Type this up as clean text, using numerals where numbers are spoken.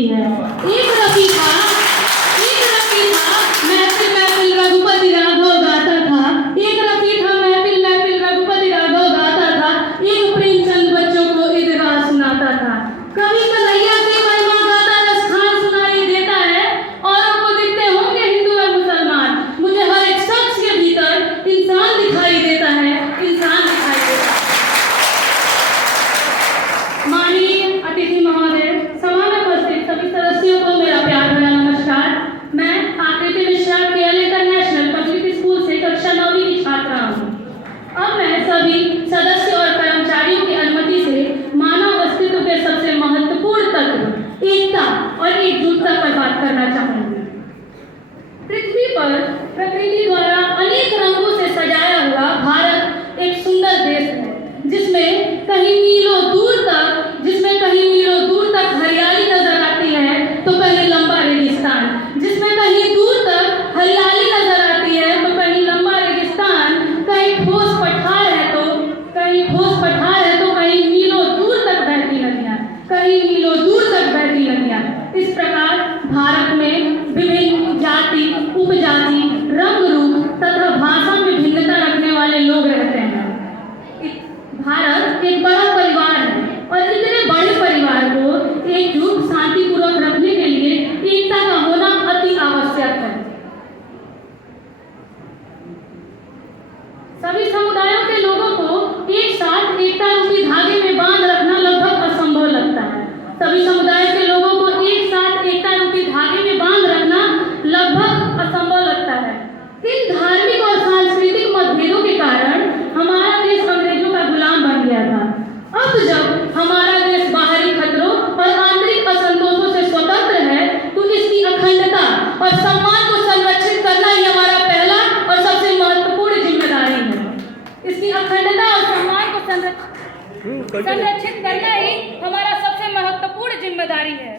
दी है। एक रफी था महफिल महफिल रघुपति राघव गाता था। एक रफी था महफिल महफिल रघुपति राघव गाता था। एक प्रेमचंद बच्चों को इतिहास सुनाता था। कभी कन्हैया की महिमा गाता रस खान सुनाई देता है। औरों को दिखते होंगे हिंदू और मुसलमान, मुझे हर एक शख्स के भीतर इंसान दिखाई देता है, इंसान दिखाई देता है। माननीय अतिथि महोदय, सभा में उपस्थित सभी सदस्यों को मेरा प्यार भरा नमस्कार। मैं आकृति Mishra KL international public school से कक्षा 9वीं की छात्रा हूँ। अब मैं सभी सदस्य और कर्मचारियों की अनुमति से मानव अस्तित्व के सबसे महत्वपूर्ण तत्व एकता और एकजुटता पर बात करना चाहूंगी। पृथ्वी पर प्रकृति द्वारा अनेक रंगों से सजाया हुआ भारत एक सुंदर देश है, जिसमें कहीं मीलों दूर तक हरियाली नजर आती है तो कहीं लंबा रेगिस्तान, जिसमें कहीं दूर तक हरियाली नजर आती है तो कहीं लंबा रेगिस्तान, कहीं ठोस पठार है तो कहीं मीलों दूर तक बहती नदियाँ, इस प्रकार भारत में विभिन्न जाति, उपजाति, रंग रूप तथा भाषा में भिन्नता रखने वाले लोग रहते हैं। भारत एक बड़ा परिवार है और इतने बड़े परिवार को एकजुट शांतिपूर्वक रखने के लिए एकता का होना अति आवश्यक है। सभी समुदायों के लोगों को एक साथ एकता रूपी धागे में बांध रखना लगभग असंभव लगता है। सभी समुदाय के लोगों को एक साथ एकता रूपी धागे में बांध रखना लगभग असंभव लगता है। इन धार्मिक और सांस्कृतिक मतभेदों के कारण हमारा देश अंग्रेजों का गुलाम बन गया था। अब जब हमारा देश बाहरी खतरों और आंतरिक असंतोषों से स्वतंत्र है तो इसकी अखंडता और सम्मान को संरक्षित करना ही हमारा पहला और सबसे महत्वपूर्ण जिम्मेदारी है। इसकी अखंडता और सम्मान को संरक्षित करना ही हमारा सबसे महत्वपूर्ण जिम्मेदारी है।